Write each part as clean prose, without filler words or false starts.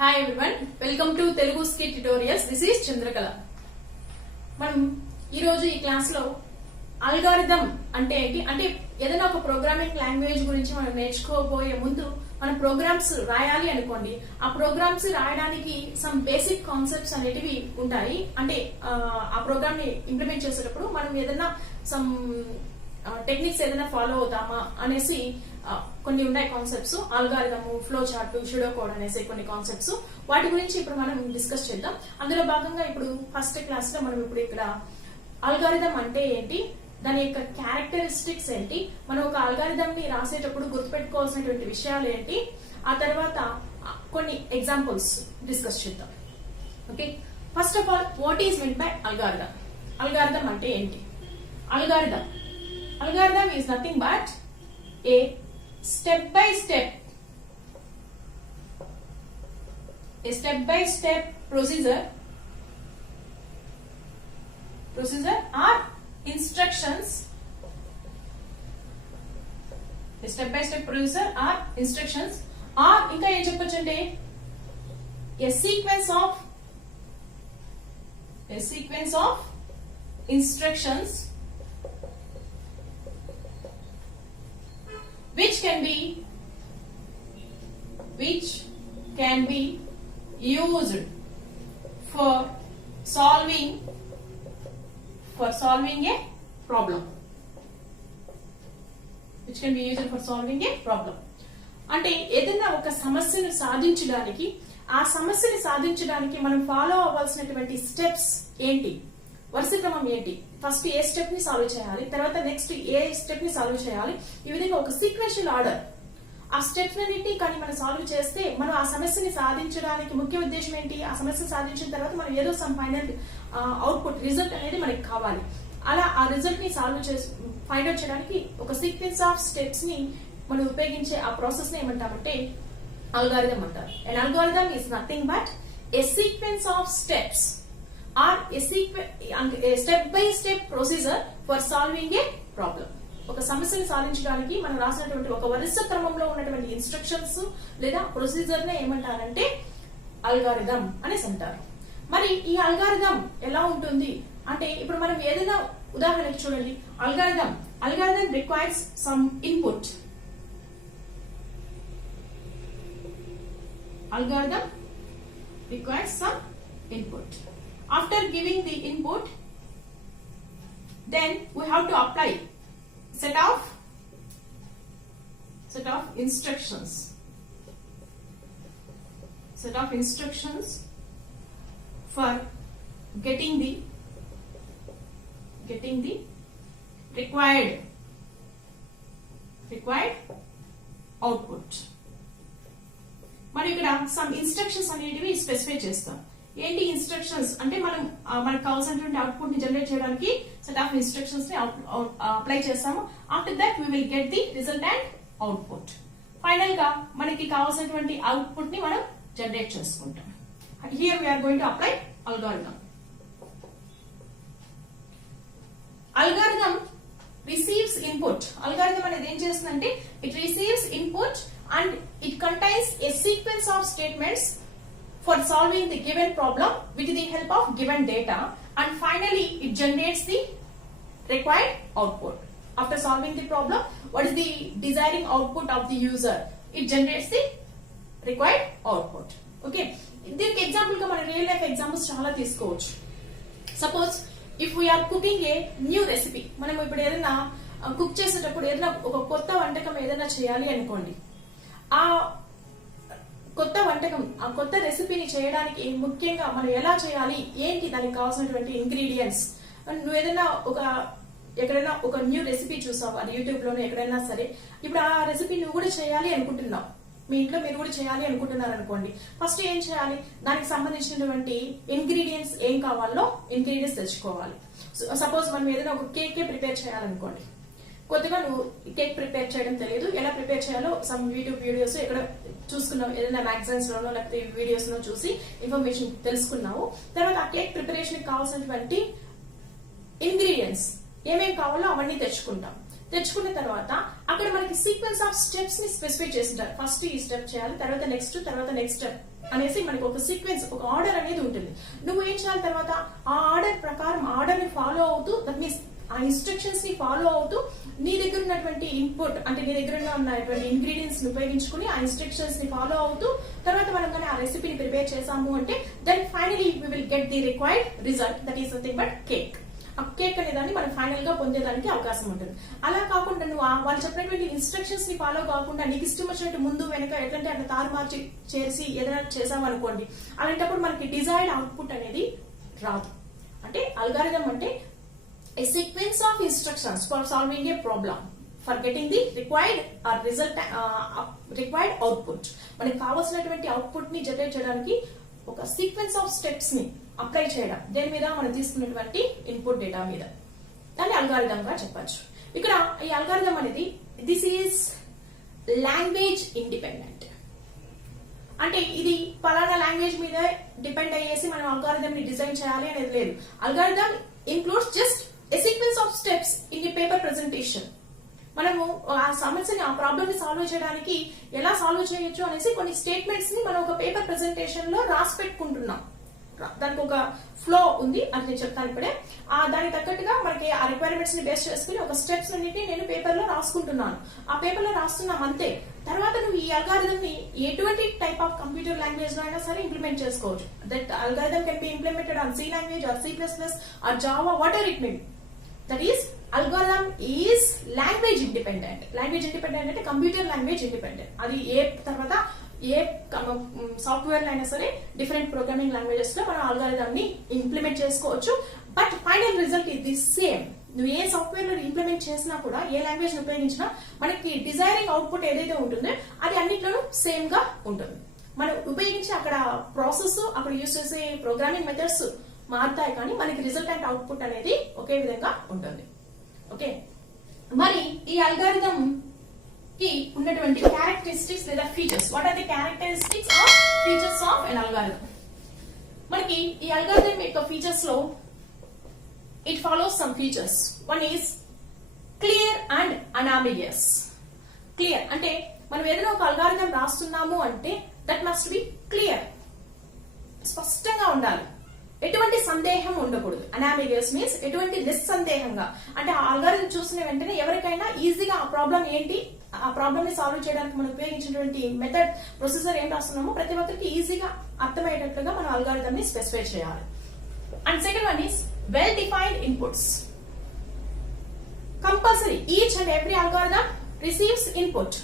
Hi everyone, welcome to Telugu skit tutorials. This is Chandrakala. మనం ఈ రోజు ఈ క్లాస్ లో అల్గారిథం అంటే ఏంటి, అంటే ఏదైనా ఒక ప్రోగ్రామింగ్ లాంగ్వేజ్ గురించి మనం నేర్చుకోబోయే ముందు మనం ప్రోగ్రామ్స్ రాయాలి అనుకోండి. ఆ ప్రోగ్రామ్స్ రాయడానికి సమ్ బేసిక్ కాన్సెప్ట్స్ అనేటివి ఉంటాయి. అంటే ఆ ప్రోగ్రామ్ ని ఇంప్లిమెంట్ చేసేటప్పుడు మనం ఏదైనా సమ్ టెక్నిక్స్ ఏదైనా ఫాలో అవుతామా అనేసి కొన్ని ఉన్నాయి కాన్సెప్ట్స్. ఆల్గారిథము, ఫ్లో చార్ట్, షుడో కోడ్ అనేసి కొన్ని కాన్సెప్ట్స్. వాటి గురించి ఇప్పుడు మనం డిస్కస్ చేద్దాం. అందులో భాగంగా ఇప్పుడు ఫస్ట్ క్లాస్ లో మనం ఇప్పుడు ఇక్కడ ఆల్గారిథం అంటే ఏంటి, దాని యొక్క క్యారెక్టరిస్టిక్స్ ఏంటి, మనం ఒక ఆల్గారిథం ని రాసేటప్పుడు గుర్తుపెట్టుకోవాల్సినటువంటి విషయాలు ఏంటి, ఆ తర్వాత కొన్ని ఎగ్జాంపుల్స్ డిస్కస్ చేద్దాం. Okay, first of all what is mean by algorithm. Algorithm అంటే ఏంటి? Algorithm is nothing but a step-by-step procedure or instructions. A step-by-step procedure or instructions or ఇంకా ఏం చెప్పొచ్చంటే a sequence of instructions which can be used for solving a problem. Which can be used for solving a problem. అంటే ఏదైనా ఒక సమస్యను సాధించడానికి, ఆ సమస్యని సాధించడానికి మనం ఫాలో అవ్వాల్సినటువంటి స్టెప్స్ ఏంటి, వరుస క్రమం ఏంటి, ఫస్ట్ ఏ స్టెప్ ని సాల్వ్ చేయాలి, తర్వాత నెక్స్ట్ ఏ స్టెప్ ని సాల్వ్ చేయాలి, ఈ విధంగా ఒక సీక్వెన్షియల్ ఆర్డర్. ఆ స్టెప్స్ అన్నింటినీ కానీ మనం సాల్వ్ చేస్తే మనం ఆ సమస్యని సాధించడానికి ముఖ్య ఉద్దేశం ఏంటి, ఆ సమస్య సాధించిన తర్వాత మనం ఏదో సమ్ ఫైనల్ అవుట్పుట్ రిజల్ట్ అనేది మనకి కావాలి. అలా ఆ రిజల్ట్ ని ఫైండ్ అవుట్ చేయడానికి ఒక సీక్వెన్స్ ఆఫ్ స్టెప్స్ ని మనం ఉపయోగించే ఆ ప్రాసెస్ ని ఏమంటామంటే అల్గారిథం అంటారు. And algorithm is nothing but A sequence of steps or a step-by-step procedure for solving a problem. ఒక సమస్యను సాధించడానికి మనం రాసినటువంటి ఒక వరుస క్రమంలో ఉన్నటువంటి ఇన్స్ట్రక్షన్స్ లేదా ప్రొసీజర్ నే ఏమంటారంటే అల్గారిథం అనేసి అంటారు. మరి ఈ అల్గారిథం ఎలా ఉంటుంది అంటే, ఇప్పుడు మనం ఏదైనా ఉదాహరణకి చూడండి. Algorithm requires some input. Algorithm requires some input. After giving the input, then we have to apply set of instructions. Set of instructions for getting the required output. మరి ఇక్కడ సమ్ ఇన్స్ట్రక్షన్స్ అనేటివి స్పెసిఫై చేస్తాం. ఏంటి instructions అంటే, మనకు కావాల్సినటువంటి output ని generate చేయడానికి సెట్ ఆఫ్ ఇన్స్ట్రక్షన్స్ ని అప్లై చేస్తాము. After that we will get the result and output. Final గా మనకి కావాల్సినటువంటి అవుట్పుట్ ని మనం జనరేట్ చేసుకుంటాం. Here we are going to apply algorithm. Algorithm receives input. Algorithm అనేది ఏం చేస్తుందంటే, it receives input and it contains a sequence of statements for solving the given problem with the help of given data, and finally it generates the required output. After solving the problem, what is the desiring output of the user? It generates the required output. Okay, దీనికి example గా మన real life examples చాలా తీసుకోవచ్చు. Suppose if we are cooking a new recipe. మనం ఇప్పుడు ఏదైనా cook చేసేటప్పుడు ఏదైనా ఒక కొత్త వంటకం ఏదైనా చేయాలి అనుకోండి. ఆ కొత్త వంటకం, ఆ కొత్త రెసిపీని చేయడానికి ముఖ్యంగా మనం ఎలా చేయాలి, ఏంటి దానికి కావాల్సినటువంటి ఇంగ్రీడియంట్స్. నువ్వు ఏదైనా ఎక్కడైనా ఒక న్యూ రెసిపీ చూసావు, అది యూట్యూబ్ లోనే ఎక్కడైనా సరే, ఇప్పుడు ఆ రెసిపీ నువ్వు కూడా చేయాలి అనుకుంటున్నావు, మీ ఇంట్లో మీరు కూడా చేయాలి అనుకుంటున్నారు అనుకోండి. ఫస్ట్ ఏం చేయాలి, దానికి సంబంధించినటువంటి ఇంగ్రీడియంట్స్ ఏం కావాలో ఇంగ్రీడియంట్స్ తెచ్చుకోవాలి. సపోజ్ మనం ఏదైనా ఒక కేక్ ప్రిపేర్ చేయాలనుకోండి. కొద్దిగా నువ్వు కేక్ ప్రిపేర్ చేయడం తెలియదు, ఎలా ప్రిపేర్ చేయాలో సమ్ యూట్యూబ్ వీడియోస్ ఎక్కడ చూసుకున్నావు, ఏదైనా మ్యాగజైన్స్ లోనో లేకపోతే వీడియోస్ లో చూసి ఇన్ఫర్మేషన్ తెలుసుకున్నావు. తర్వాత ఆ కేక్ ప్రిపరేషన్ కావాల్సినటువంటి ఇంగ్రీడియంట్స్ ఏమేం కావాలో అవన్నీ తెచ్చుకుంటాం. తెచ్చుకున్న తర్వాత అక్కడ మనకి సీక్వెన్స్ ఆఫ్ స్టెప్స్ ని స్పెసిఫై చేసింటారు. ఫస్ట్ ఈ స్టెప్ చేయాలి, తర్వాత నెక్స్ట్ స్టెప్ అనేసి మనకి ఒక సీక్వెన్స్, ఒక ఆర్డర్ అనేది ఉంటుంది. నువ్వు ఏం చేయాలి తర్వాత ఆ ఆర్డర్ ప్రకారం ఆర్డర్ ని ఫాలో అవుతూ, దట్ మీన్స్ ఆ ఇన్స్ట్రక్షన్స్ ని ఫాలో అవుతూ నీ దగ్గర ఉన్నటువంటి ఇన్పుట్ అంటే నీ దగ్గర ఉన్నటువంటి ఇంగ్రీడియంట్స్ ని ఉపయోగించుకుని ఆ ఇన్స్ట్రక్షన్స్ ని ఫాలో అవుతూ తర్వాత మనం కానీ ఆ రెసిపీని ప్రిపేర్ చేసాము అంటే then finally we will get the required result, that is nothing but cake. ఆ కేక్ అనే దాన్ని మనం ఫైనల్ గా పొందేదానికి అవకాశం ఉంటుంది. అలా కాకుండా నువ్వు వాళ్ళు చెప్పినటువంటి ఇన్స్ట్రక్షన్స్ ని ఫాలో కాకుండా నీకు ఇష్టం వచ్చినట్టు ముందు వెనక ఎట్లంటే అట్లా తారుమార్చి చేసి ఏదైనా చేసామనుకోండి, అలాంటప్పుడు మనకి డిజైర్డ్ అవుట్పుట్ అనేది రాదు. అంటే అల్గారిథం అంటే a sequence of instructions for solving a problem for getting the required result, required output. మనకి కావాల్సినటువంటి అవుట్పుట్ ని జనరేట్ చేయడానికి ఒక సీక్వెన్స్ ఆఫ్ స్టెప్స్ ని అప్లై చేయడం, దేని మీద మనం తీసుకున్నటువంటి ఇన్పుట్ డేటా మీద, దాన్ని అల్గారిథం గా చెప్పచ్చు. ఇక్కడ ఈ అల్గారిథం అనేది దిస్ ఈజ్ లాంగ్వేజ్ ఇండిపెండెంట్. అంటే ఇది పలానా లాంగ్వేజ్ మీద డిపెండ్ అయ్యేసి మనం అల్గారిథం ని డిజైన్ చేయాలి అనేది లేదు. Algorithm includes just a sequence of steps in a paper presentation. మనము ఆ సమస్యని ఆ ప్రాబ్లమ్ ని సాల్వ్ చేయడానికి ఎలా సాల్వ్ చేయొచ్చు అనేసి కొన్ని స్టేట్మెంట్స్ ని మనం ఒక పేపర్ ప్రెజెంటేషన్ లో రాసి పెట్టుకుంటున్నాం. దానికి ఒక ఫ్లో ఉంది అని నేను చెప్తాను ఇప్పుడే. దానికి తగ్గట్టుగా మనకి ఆ రిక్వైర్మెంట్స్ ని బేస్ చేసుకుని ఒక స్టెప్స్ అన్నిటిని నేను పేపర్ లో రాసుకుంటున్నాను. ఆ పేపర్ లో రాస్తున్నాం అంతే. తర్వాత నువ్వు ఈ అల్గారిథం ని ఎటువంటి టైప్ ఆఫ్ కంప్యూటర్ లాంగ్వేజ్ లో అయినా సరే ఇంప్లిమెంట్ చేసుకోవచ్చు. That algorithm can be implemented on C language or C++ or Java, whatever it may be. That is algorithm is language independent. Language independent అంటే కంప్యూటర్ లాంగ్వేజ్ ఇండిపెండెంట్. అది ఏ తర్వాత ఏ software అయినా సరే డిఫరెంట్ ప్రోగ్రామింగ్ లాంగ్వేజెస్ లో మనం algorithm ని implement చేసుకోవచ్చు. బట్ ఫైనల్ రిజల్ట్ ఇది సేమ్. నువ్వు ఏ సాఫ్ట్వేర్ లో ఇంప్లిమెంట్ చేసినా కూడా, ఏ లాంగ్వేజ్ ఉపయోగించినా మనకి డిజైరింగ్ అవుట్పుట్ ఏదైతే ఉంటుందో అది అన్నిట్లోనూ సేమ్ గా ఉంటుంది. మనం ఉపయోగించి అక్కడ ప్రాసెస్, అక్కడ యూజ్ చేసే ప్రోగ్రామింగ్ మెథడ్స్ మారుతాయి, కానీ మనకి రిజల్టెంట్ అవుట్పుట్ అనేది ఒకే విధంగా ఉంటుంది. ఓకే, మరి ఈ అల్గారిథం కి ఉన్నటువంటి క్యారెక్టరిస్టిక్స్ లేదా features, what are the characteristics of features of an algorithm? మనకి ఈ అల్గారిథం యొక్క ఫీచర్స్ లో it follows some features. One is clear and unambiguous. Clear అంటే మనం ఏదైనా ఒక అల్గారిథం రాస్తున్నాము అంటే దట్ మస్ట్ బి క్లియర్, స్పష్టంగా ఉండాలి, ఎటువంటి సందేహం ఉండకూడదు. అనాంబిగస్ మీన్స్ ఎటువంటి నిస్సందేహంగా, అంటే ఆ అల్గారిథం చూసిన వెంటనే ఎవరికైనా ఈజీగా ఆ ప్రాబ్లం ఏంటి, ఆ ప్రాబ్లమ్ ని సాల్వ్ చేయడానికి మనం ఉపయోగించినటువంటి మెథడ్, ప్రొసీజర్ ఏం రాస్తున్నామో ప్రతి ఒక్కరికి ఈజీగా అర్థమయ్యేటట్లుగా మనం అల్గారిథం ని స్పెసిఫై చేయాలి. And second one is well defined inputs. Compulsory each and every algorithm receives input.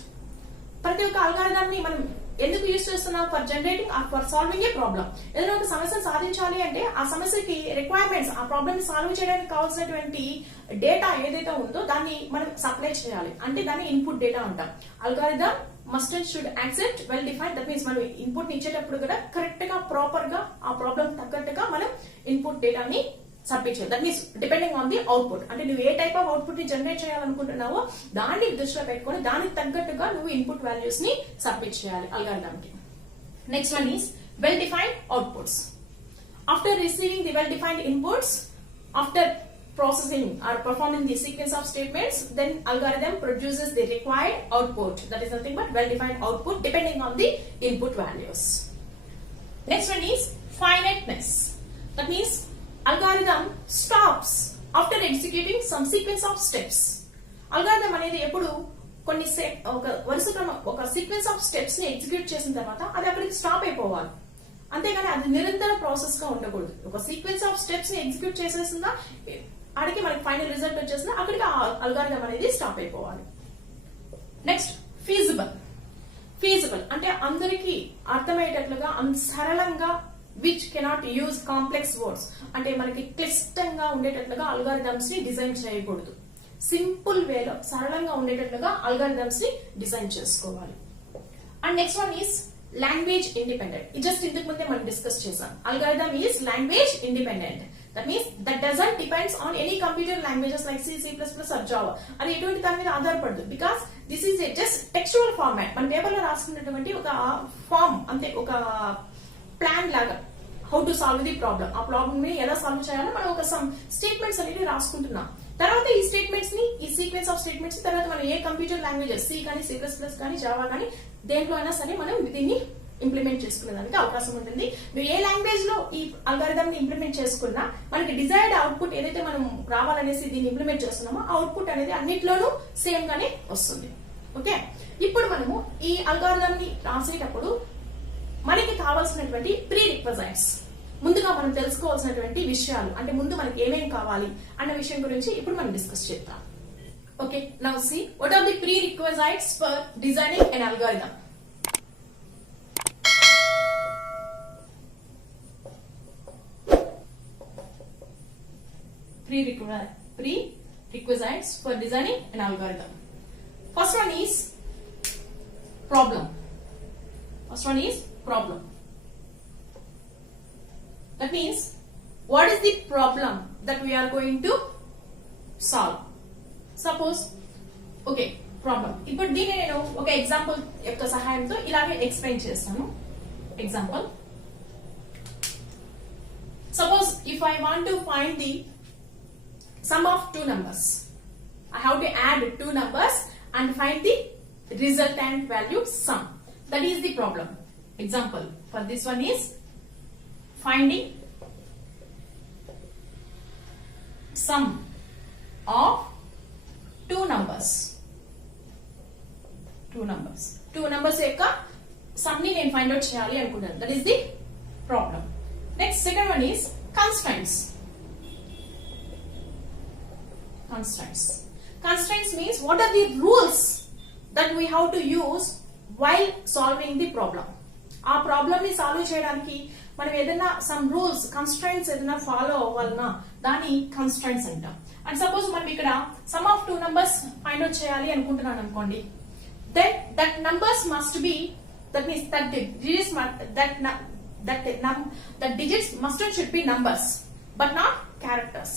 ప్రతి ఒక్క అల్గారిథం ని మనం ఎందుకు యూజ్ చేస్తున్నాం? For generating or for solving a problem. ఏదైనా ఒక సమస్యను సాధించాలి అంటే ఆ సమస్యకి రిక్వైర్మెంట్స్, ఆ ప్రాబ్లమ్ ని సాల్వ్ చేయడానికి కావాల్సినటువంటి డేటా ఏదైతే ఉందో దాన్ని మనం సప్లై చేయాలి, అంటే దాన్ని ఇన్పుట్ డేటా అంటాం. Algorithm must and should accept well defined. That means మనం ఇన్పుట్ ని ఇచ్చేటప్పుడు కూడా కరెక్ట్ గా, ప్రాపర్ గా, ఆ ప్రాబ్లం తగ్గట్టుగా మనం ఇన్పుట్ డేటాని సబ్మిట్ చేయాలి. That means depending on the output. అంటే నువ్వు ఏ టైప్ ఆఫ్ అవుట్పుట్ ని జనరేట్ చేయాలనుకుంటున్నావో దాన్ని దృష్టిలో పెట్టుకుని దానికి తగ్గట్టుగా నువ్వు ఇన్పుట్ వాల్యూస్ ని సబ్మిట్ చేయాలి అల్గారిథం కి. Next one is well defined outputs. After receiving the well defined inputs, after processing or performing the sequence of statements, then algorithm produces the required output. That is nothing but well defined output depending on the input values. Next one is finiteness. That means algorithm stops after executing some sequence of steps. Algorithm అనేది ఎప్పుడు కొన్ని ఒక sequence of steps ని execute చేసిన తర్వాత అది అక్కడికి stop అయిపోవాలి. అంతేగాని అది నిరంతర ప్రాసెస్ గా ఉండకూడదు. ఒక సీక్వెన్స్ ఆఫ్ స్టెప్స్ ని ఎగ్జిక్యూట్ చేసేసిందా అడిగి మనకి ఫైనల్ రిజల్ట్ వచ్చేసిందా అక్కడికి అల్గారిథం అనేది స్టాప్ అయిపోవాలి. Next feasible. ఫీజిబుల్ అంటే అందరికీ అర్థమయ్యేటట్లుగా, సరళంగా, which cannot use complex words, అంటే మనకి క్లిష్టంగా ఉండేటట్లుగా అల్గారిథమ్స్ ని డిజైన్ చేయకూడదు. సింపుల్ వేలో సరళంగా ఉండేటట్లుగా అల్గారిథమ్స్ ని డిజైన్ చేసుకోవాలి. And next one is language independent. Just ఇంతకు ముందే మనం డిస్కస్ చేసాం. Algorithm is language independent. That means that doesn't depends on any computer languages like C, C++ or Java. అది ఎటువంటి దాని మీద ఆధారపడదు. Because this is just textual format. మన పేపర్ లో రాసుకున్నటువంటి ఒక ఫార్మ్ అంతే, ఒక ప్లాన్ లాగా how to solve the problem. ఆ ప్రాబ్లమ్ ని ఎలా సాల్వ్ చేయాలో మనం ఒక సమ్ స్టేట్మెంట్స్ అనేది రాసుకుంటున్నాం. తర్వాత ఈ స్టేట్మెంట్స్ ని, ఈ సీక్వెన్స్ ఆఫ్ స్టేట్మెంట్స్ తర్వాత మనం ఏ కంప్యూటర్ లాంగ్వేజెస్ C కానీ, C++ కానీ, జావా కానీ దేంట్లో అయినా సరే మనం దీన్ని ఇంప్లిమెంట్ చేసుకునేదానికి అవకాశం ఉంటుంది. మీరు ఏ లాంగ్వేజ్ లో ఈ అల్గారిథం ని ఇంప్లిమెంట్ చేసుకున్నా మనకి డిజైర్డ్ అవుట్పుట్ ఏదైతే మనం రావాలనేసి దీన్ని ఇంప్లిమెంట్ చేస్తున్నామో ఆ అవుట్పుట్ అనేది అన్నిట్లోనూ సేమ్ గానే వస్తుంది. ఓకే, ఇప్పుడు మనము ఈ అల్గారిథం ని రాసేటప్పుడు మనకి కావాల్సినటువంటి ప్రీ రిక్వజైట్స్, ముందుగా మనం తెలుసుకోవాల్సినటువంటి విషయాలు, అంటే ముందు మనకి ఏమేం కావాలి అన్న విషయం గురించి ఇప్పుడు మనం డిస్కస్ చేద్దాం. Okay, now see what are the prerequisites for designing an algorithm. Prerequisites for designing an algorithm. First one is problem. That means what is the problem that we are going to solve. Suppose okay, problem. ఇప్పుడు దీన్ని నేను ఒక example యొక్క సహాయంతో ఇలాగే explain చేస్తాను. Example, suppose if I want to find the sum of two numbers, I have to add two numbers and find the resultant value sum. That is the problem. Example for this one is finding sum of two numbers యొక్క sum ని నేను find out చేయాలి అనుకుంటాను. That is the problem. Next, second one is constraints. Constraints means what are the rules that we have to use while solving the problem. ఆ problem ని solve చేయడానికి మనం ఏదైనా సమ్ రూల్స్, కన్స్ట్రైంట్స్ ఏదైనా follow అవ్వాలన్నా దాన్ని కన్స్ట్రైంట్స్ అంటాం. And suppose మనం ఇక్కడ sum of two numbers find out చేయాలి అనుకుంటున్నాను అనుకోండి, then that numbers must be, that means that digits must and should be numbers but not characters.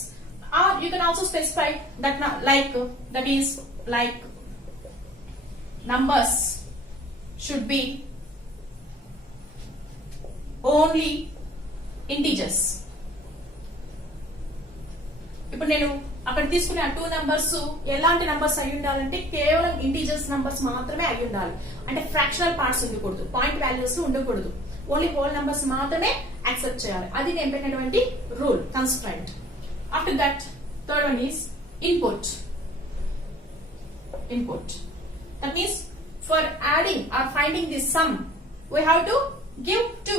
Or you can also specify that that is like numbers should be only integers. ఇప్పుడు నేను అక్కడ తీసుకునే ఆ two numbers ఎలాంటి numbers అయి ఉండాలంటే కేవలం integers numbers మాత్రమే అయి ఉండాలి. అంటే ఫ్రాక్షనల్ పార్ట్స్ ఉండకూడదు, పాయింట్ వాల్యూస్ ఉండకూడదు, ఓన్లీ హోల్ నంబర్స్ మాత్రమే యాక్సెప్ట్ చేయాలి. అది నేను పెట్టినటువంటి rule, constraint. After that third one is input. That means for adding or finding the sum we have to give two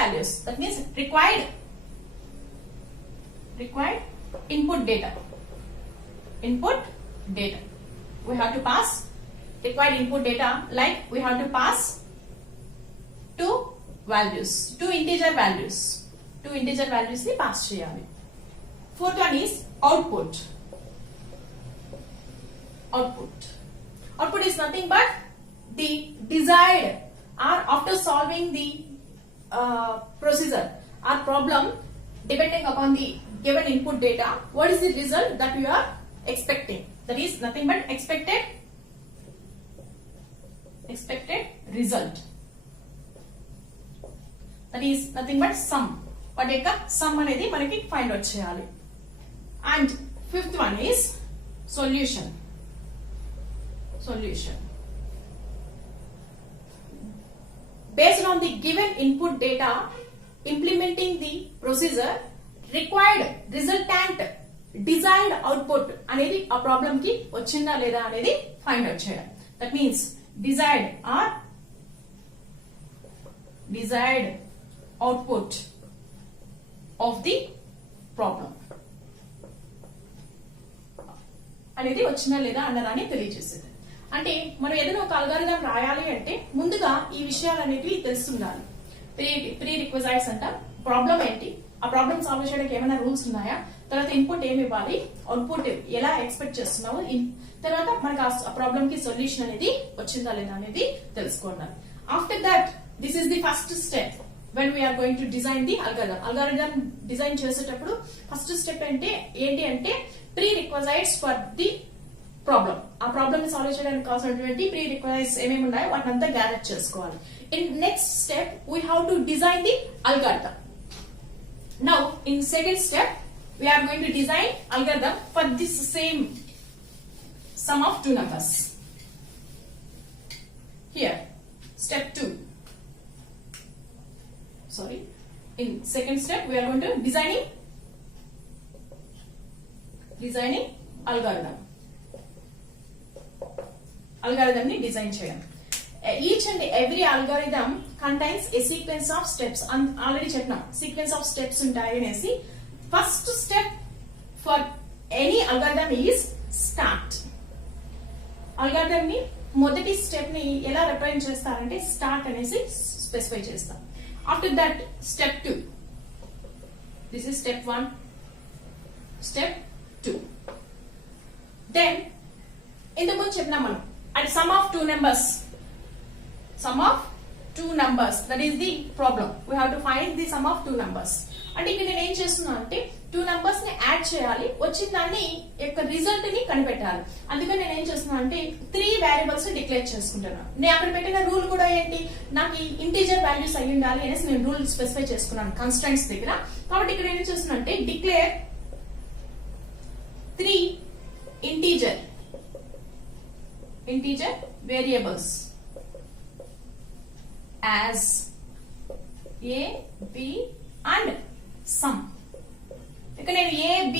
values. That means required input data. We have to pass required input data, like we have to pass two integer values ని pass చేయాలి. Fourth one is output is nothing but the desired, or after solving the procedure or problem, depending upon the given input data, what is the result that you are expecting. That is nothing but expected result. That is nothing but sum. వాటి యొక్క some అనేది మనకి find out చేయాలి. And fifth one is solution. Based on the given input data, implementing the procedure, required resultant desired output అనేది ఆ problem కి వచ్చిందా లేదా అనేది ఫైండ్ అవుట్ చేయడం. That means desired output of the problem అనేది వచ్చిందా లేదా అన్నదాన్ని తెలియజేసేది. అంటే మనం ఏదైనా ఒక అల్గారిథం రాయాలి అంటే ముందుగా ఈ విషయాలు అనేవి తెలుస్తుండాలి. ప్రీ రిక్వజైట్స్ అంట, ప్రాబ్లం ఏంటి, ఆ ప్రాబ్లం సాల్వ్ చేయడానికి ఏమైనా రూల్స్ ఉన్నాయా, తర్వాత ఇన్పుట్ ఏమి ఇవ్వాలి, అవుట్పుట్ ఎలా ఎక్స్పెక్ట్ చేస్తున్నావు, తర్వాత మనకు ఆ ప్రాబ్లం కి సొల్యూషన్ అనేది వచ్చిందా లేదా అనేది తెలుసుకోవాలి. After that this is the first step when we are going to design the algorithm design చేసేటప్పుడు ఫస్ట్ స్టెప్ ఏంటి అంటే pre requisites for the problem. ఆ ప్రాబ్లమ్ ని సాల్వ్ చేయడానికి కావాల్సినటువంటి ప్రీ రిక్వైర్స్ ఏమేమి ఉన్నాయో వాటిని అంతా గ్యాదర్ చేసుకోవాలి. In next step we have to design the algorithm. Now in second step we are going to design algorithm for this same sum of two numbers. Here step 2, sorry, in second step we are going to designing algorithm ni design చేయడం. Each and every algorithm contains a sequence of steps. Already చెప్పినా sequence of steps ఉంటాయి అనేసి. First step for any algorithm is start. Algorithm ని మొదటి step ని ఎలా represent చేస్తారంటే start అనేసి స్పెసిఫై చేస్తాం. After that step 2. This is step 1, step 2. Then ఇంతకుముందు చెప్పినాం మనం at sum of two numbers, that is the problem. We have to find the sum of two numbers. అంటే ఇక్కడ నేను ఏం చేస్తున్నా అంటే 2 numbers ని యాడ్ చేయాలి, వచ్చిన దాన్ని యొక్క రిజల్ట్ ని కనిపెట్టాలి. అందుకని నేను ఏం చేస్తున్నా అంటే 3 వేరియబుల్స్ డిక్లేర్ చేసుకుంటున్నాను. నేను అక్కడ పెట్టిన రూల్ కూడా ఏంటి, నాకు ఇంటీజర్ వాల్యూస్ అయి ఉండాలి అనేసి నేను రూల్ స్పెసిఫై చేసుకున్నాను కన్స్ట్రైంట్స్ దగ్గర. కాబట్టి ఇక్కడ ఏం చేస్తున్నా అంటే declare 3 integer variables as a, b and sum. ఇక్కడ నేను a, b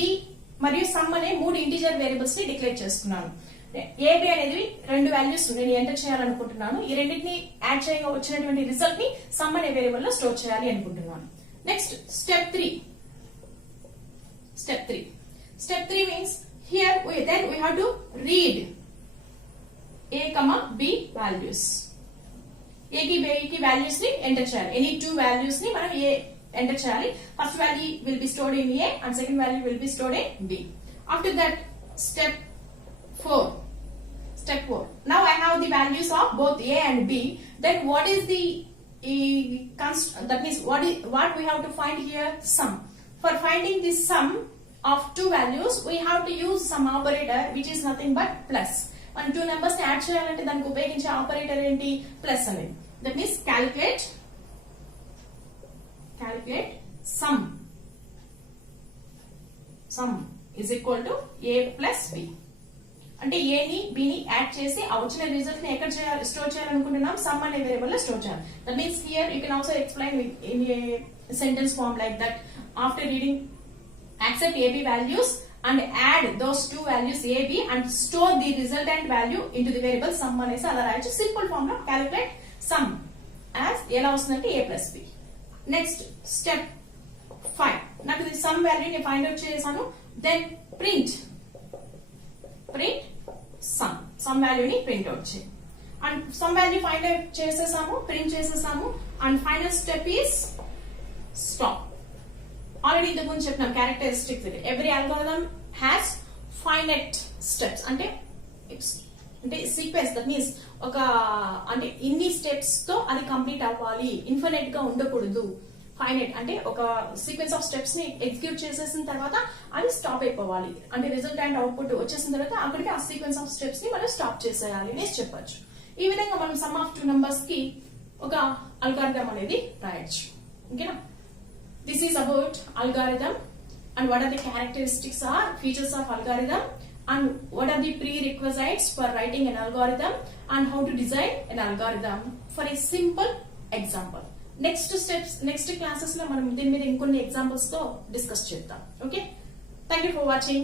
మరియు sum అనే 3 ఇంటిజర్ వేరియబుల్స్ ని డిక్లేర్ చేసుకున్నాను. a, b అనేది 2 వాల్యూస్ నేను ఎంటర్ చేయాలనుకుంటున్నాను. ఈ రెండింటిని యాడ్ చేయగా వచ్చినటువంటి రిజల్ట్ ని sum అనే వేరియబుల్ లో స్టోర్ చేయాలి అనుకుంటున్నాను. Next step 3 means here we have to read a, b values. a కి b కి వాల్యూస్ ని ఎంటర్ చేయాలి. ఎనీ 2 వాల్యూస్ ని మనం a ఎంటర్ చేయాలి. First value will be stored in a and second value will be stored in b. After that step 4. Now I have the values of both a and b. Then what is the that means what we have to find here? Sum. For finding the sum of 2 values we have to use some operator which is nothing but plus. మనం 2 numbers ని add చేయాలంటే దానికి ఉపయోగించే operator ఏంటి? Plus అనేది. That means calculate sum is equal to a plus b. అంటే a ని b ని యాడ్ చేసి ఆ వచ్చిన రిజల్ట్ ని ఎక్కడ స్టోర్ చేయాలనుకుంటున్నాం? సమ్ అనే వేరియబుల్ లో స్టోర్ చేయాలి. That means here you can also explain in a sentence form like that. After reading accept ab values and add those 2 values ab and store the resultant value into the variable sum అనేసి అలా రాయొచ్చు. Simple form లో calculate some as ఎలా వస్తుందంటే a plus b. Next step 5. నాకు ఇది some value ని find out చేశాను. దెన్ ప్రింట్ సమ్ వాల్యూ ని ప్రింట్ అవుట్ చేయి. And some value find out చేసేసాము, ప్రింట్ చేసేసాము. And final step is stop. Already ఇంతకు ముందు చెప్పినాం characteristics. Every algorithm has finite steps. అంటే సీక్వెన్స్, దట్ మీన్స్ ఒక అంటే ఇన్ని స్టెప్స్ తో అది కంప్లీట్ అవ్వాలి, ఇన్ఫినైట్ గా ఉండకూడదు. ఫైనైట్ అంటే ఒక సీక్వెన్స్ ఆఫ్ స్టెప్స్ ని ఎగ్జిక్యూట్ చేసేసిన తర్వాత అది స్టాప్ అయిపోవాలి. అంటే రిజల్ట్ అండ్ అవుట్పుట్ వచ్చేసిన తర్వాత అక్కడికి ఆ సీక్వెన్స్ ఆఫ్ స్టెప్స్ ని మనం స్టాప్ చేసేయాలి అనేసి చెప్పొచ్చు. ఈ విధంగా మనం సమ్ ఆఫ్ 2 numbers కి ఒక అల్గారిథం అనేది రాయొచ్చు. ఓకేనా? This is about algorithm and what are the characteristics or features of algorithm and what are the prerequisites for writing an algorithm and how to design an algorithm for a simple example. Next classes lo manam din meeda inkonne examples tho discuss cheddam. Okay, thank you for watching.